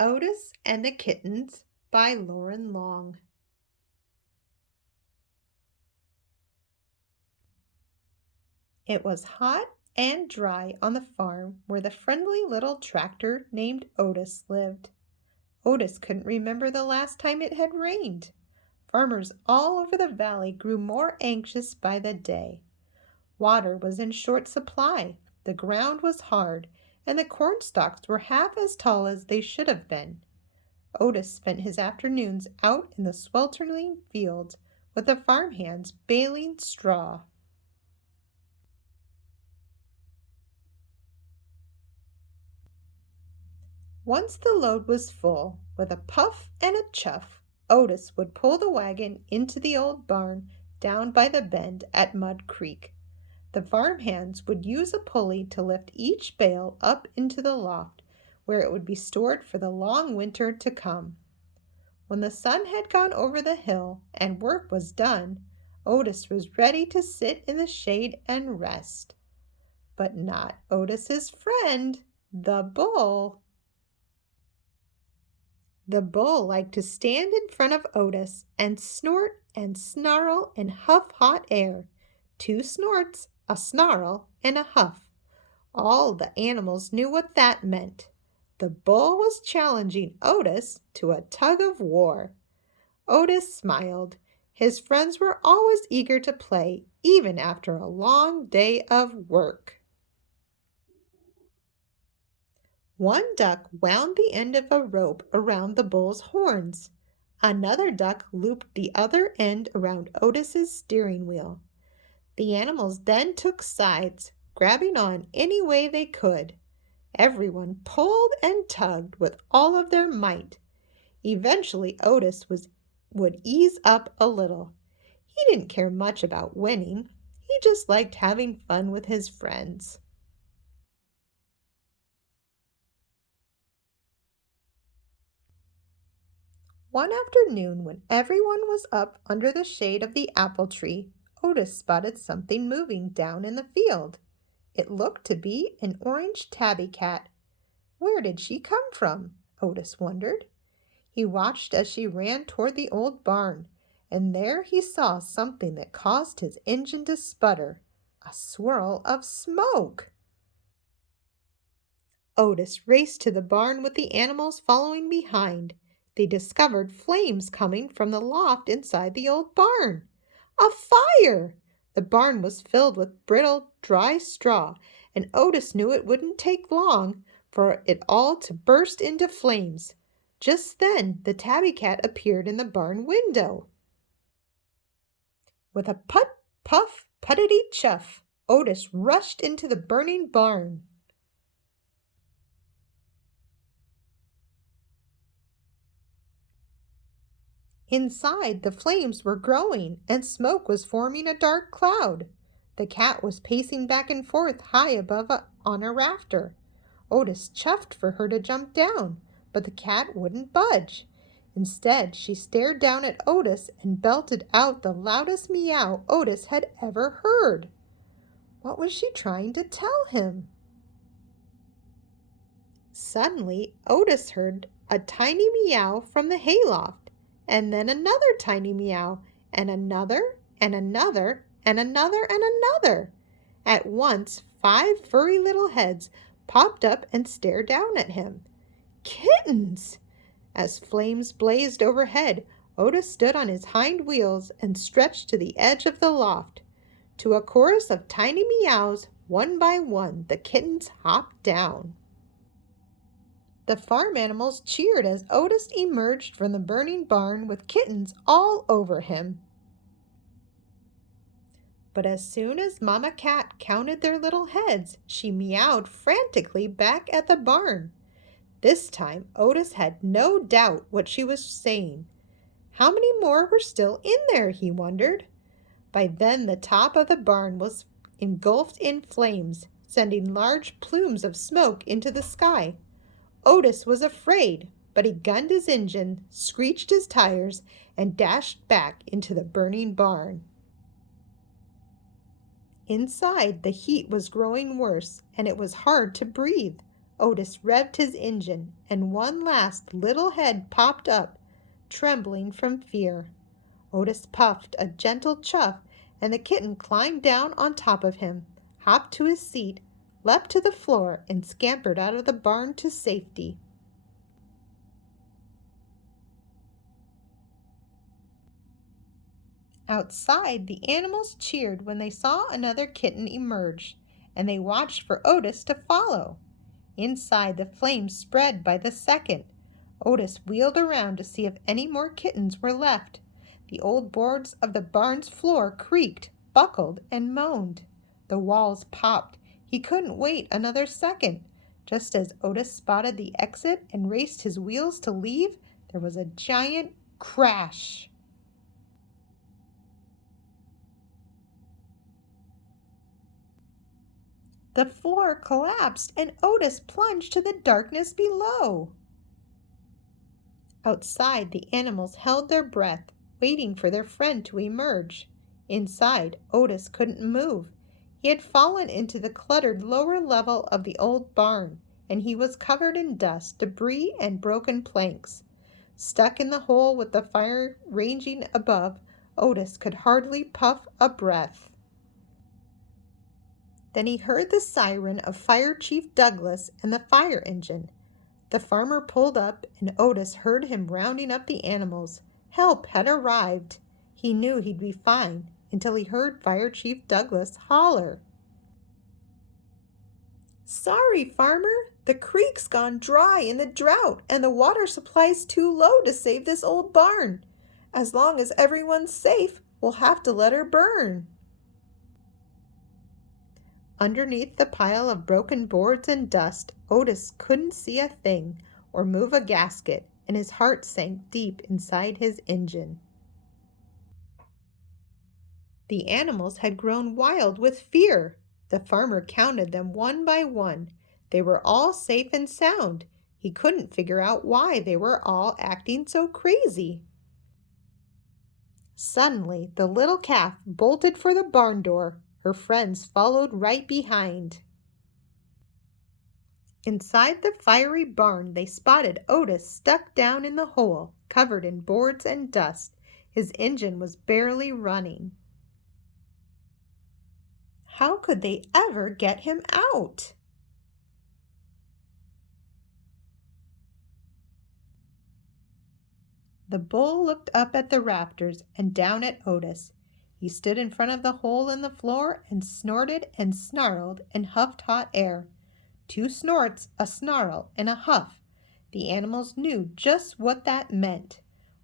Otis and the Kittens by Lauren Long. It was hot and dry on the farm where the friendly little tractor named Otis lived. Otis couldn't remember the last time it had rained. Farmers all over the valley grew more anxious by the day. Water was in short supply, the ground was hard, and the corn stalks were half as tall as they should have been. Otis spent his afternoons out in the sweltering fields with the farmhands baling straw. Once the load was full, with a puff and a chuff, Otis would pull the wagon into the old barn down by the bend at Mud Creek. The farmhands would use a pulley to lift each bale up into the loft, where it would be stored for the long winter to come. When the sun had gone over the hill and work was done, Otis was ready to sit in the shade and rest. But not Otis's friend, the bull. The bull liked to stand in front of Otis and snort and snarl and huff hot air. 2 snorts, a snarl, and a huff. All the animals knew what that meant. The bull was challenging Otis to a tug of war. Otis smiled. His friends were always eager to play, even after a long day of work. One duck wound the end of a rope around the bull's horns. Another duck looped the other end around Otis's steering wheel. The animals then took sides, grabbing on any way they could. Everyone pulled and tugged with all of their might. Eventually, Otis would ease up a little. He didn't care much about winning. He just liked having fun with his friends. One afternoon, when everyone was up under the shade of the apple tree, Otis spotted something moving down in the field. It looked to be an orange tabby cat. Where did she come from? Otis wondered. He watched as she ran toward the old barn, and there he saw something that caused his engine to sputter, a swirl of smoke. Otis raced to the barn with the animals following behind. They discovered flames coming from the loft inside the old barn. A fire! The barn was filled with brittle, dry straw, and Otis knew it wouldn't take long for it all to burst into flames. Just then, the tabby cat appeared in the barn window. With a put, puff, puttity chuff, Otis rushed into the burning barn. Inside, the flames were growing and smoke was forming a dark cloud. The cat was pacing back and forth high above on a rafter. Otis chuffed for her to jump down, but the cat wouldn't budge. Instead, she stared down at Otis and belted out the loudest meow Otis had ever heard. What was she trying to tell him? Suddenly, Otis heard a tiny meow from the hayloft, and then another tiny meow, and another, and another, and another, and another. At once, 5 furry little heads popped up and stared down at him. Kittens! As flames blazed overhead, Otis stood on his hind wheels and stretched to the edge of the loft. To a chorus of tiny meows, one by one, the kittens hopped down. The farm animals cheered as Otis emerged from the burning barn with kittens all over him. But as soon as Mama Cat counted their little heads, she meowed frantically back at the barn. This time, Otis had no doubt what she was saying. How many more were still in there, he wondered. By then, the top of the barn was engulfed in flames, sending large plumes of smoke into the sky. Otis was afraid, but he gunned his engine, screeched his tires, and dashed back into the burning barn. Inside, the heat was growing worse, and it was hard to breathe. Otis revved his engine, and one last little head popped up, trembling from fear. Otis puffed a gentle chuff, and the kitten climbed down on top of him, hopped to his seat, leapt to the floor, and scampered out of the barn to safety. Outside, the animals cheered when they saw another kitten emerge, and they watched for Otis to follow. Inside, the flames spread by the second. Otis wheeled around to see if any more kittens were left. The old boards of the barn's floor creaked, buckled, and moaned. The walls popped. He couldn't wait another second. Just as Otis spotted the exit and raced his wheels to leave, there was a giant crash. The floor collapsed, and Otis plunged to the darkness below. Outside, the animals held their breath, waiting for their friend to emerge. Inside, Otis couldn't move. He had fallen into the cluttered lower level of the old barn, and he was covered in dust, debris, and broken planks. Stuck in the hole with the fire raging above, Otis could hardly puff a breath. Then he heard the siren of Fire Chief Douglas and the fire engine. The farmer pulled up, and Otis heard him rounding up the animals. Help had arrived. He knew he'd be fine until he heard Fire Chief Douglas holler. "Sorry, farmer. The creek's gone dry in the drought, and the water supply's too low to save this old barn. As long as everyone's safe, we'll have to let her burn." Underneath the pile of broken boards and dust, Otis couldn't see a thing or move a gasket, and his heart sank deep inside his engine. The animals had grown wild with fear. The farmer counted them one by one. They were all safe and sound. He couldn't figure out why they were all acting so crazy. Suddenly, the little calf bolted for the barn door. Her friends followed right behind. Inside the fiery barn, they spotted Otis stuck down in the hole, covered in boards and dust. His engine was barely running. How could they ever get him out? The bull looked up at the rafters and down at Otis. He stood in front of the hole in the floor and snorted and snarled and huffed hot air. 2 snorts, a snarl, and a huff. The animals knew just what that meant.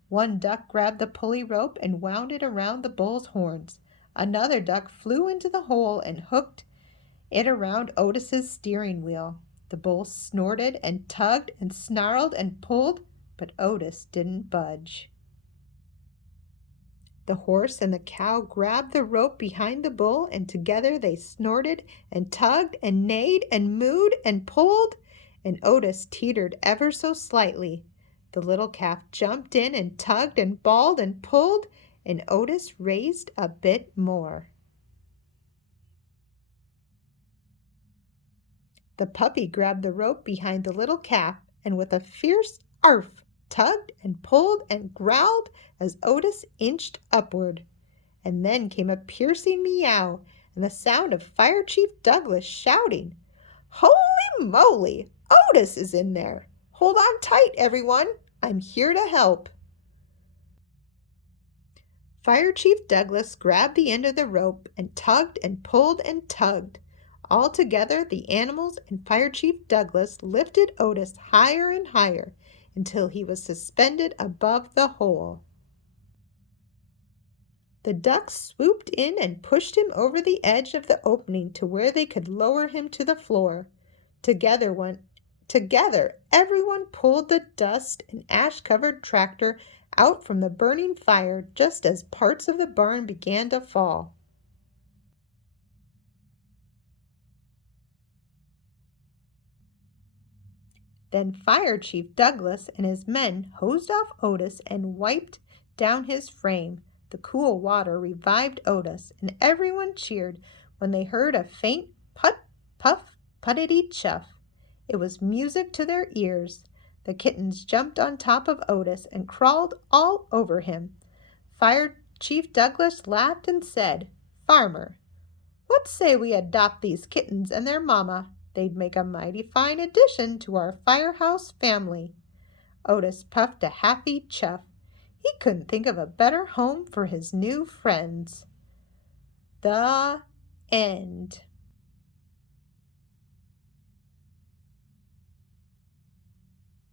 One duck grabbed the pulley rope and wound it around the bull's horns. Another duck flew into the hole and hooked it around Otis's steering wheel. The bull snorted and tugged and snarled and pulled, but Otis didn't budge. The horse and the cow grabbed the rope behind the bull, and together they snorted and tugged and neighed and mooed and pulled, and Otis teetered ever so slightly. The little calf jumped in and tugged and bawled and pulled, and Otis raised a bit more. The puppy grabbed the rope behind the little calf, and with a fierce arf, tugged and pulled and growled as Otis inched upward. And then came a piercing meow and the sound of Fire Chief Douglas shouting, "Holy moly! Otis is in there! Hold on tight, everyone! I'm here to help!" Fire Chief Douglas grabbed the end of the rope and tugged and pulled and tugged. All together, the animals and Fire Chief Douglas lifted Otis higher and higher until he was suspended above the hole. The ducks swooped in and pushed him over the edge of the opening to where they could lower him to the floor. Together, everyone pulled the dust and ash-covered tractor out from the burning fire just as parts of the barn began to fall. Then Fire Chief Douglas and his men hosed off Otis and wiped down his frame. The cool water revived Otis, and everyone cheered when they heard a faint put, puff, puttity chuff. It was music to their ears. The kittens jumped on top of Otis and crawled all over him. Fire Chief Douglas laughed and said, "Farmer, what say we adopt these kittens and their mamma? They'd make a mighty fine addition to our firehouse family." Otis puffed a happy chuff. He couldn't think of a better home for his new friends. The end.